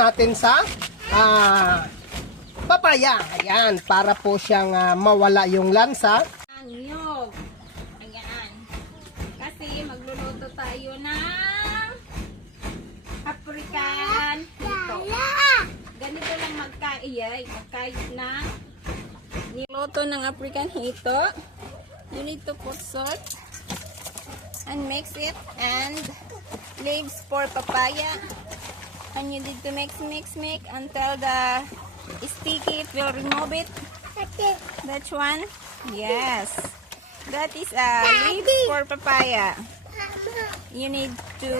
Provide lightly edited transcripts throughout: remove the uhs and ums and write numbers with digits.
natin sa papaya. Ayan, para po siyang mawala yung lansa. Ang niyog. Ayan. Kasi magluluto tayo ng African hito. Ganito lang magkayot na niluto ng African hito. You need to put salt and mix it, and leaves for papaya, and you need to mix until the sticky, it will remove it. That one, yes, that is leaves for papaya. You need to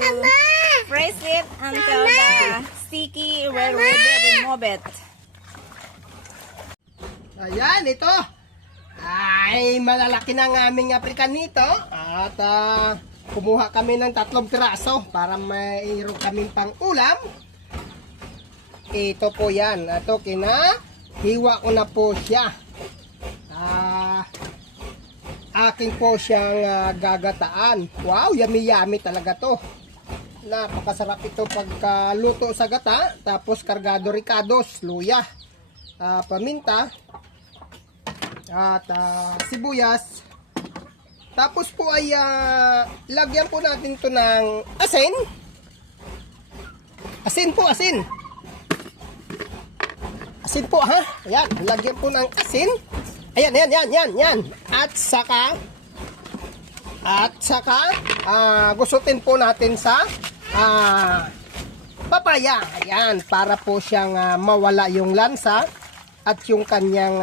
press it until the sticky will remove it. Ayan, ito ay malalaki ng aming African nito. At kumuha kami ng 3 piraso para mayroon kaming pang ulam. Ito po yan. Ito, hiwa ko na po siya. Aking po siyang gagataan. Wow, yummy talaga to. Napakasarap ito pagkaluto sa gata. Tapos kargado ricados, luya, paminta, at sibuyas. Tapos po ay lagyan po natin to ng asin. Asin po ha. Ayan, lagyan po ng asin. Ayan, yan. At saka gusutin po natin sa papaya. Ayan, para po siyang mawala yung lansa at yung kanyang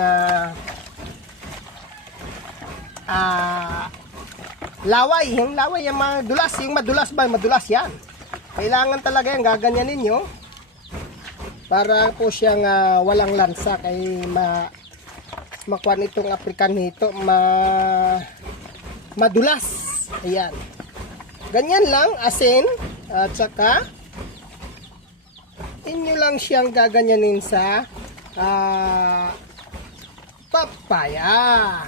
laway. Yung laway, yung madulas. Yung madulas yan. Kailangan talaga yung gaganyanin nyo para po siyang walang lansa. Kay makuha itong African hito madulas. Ayan. Ganyan lang, asin. At saka inyo lang siyang gaganyanin sa papaya.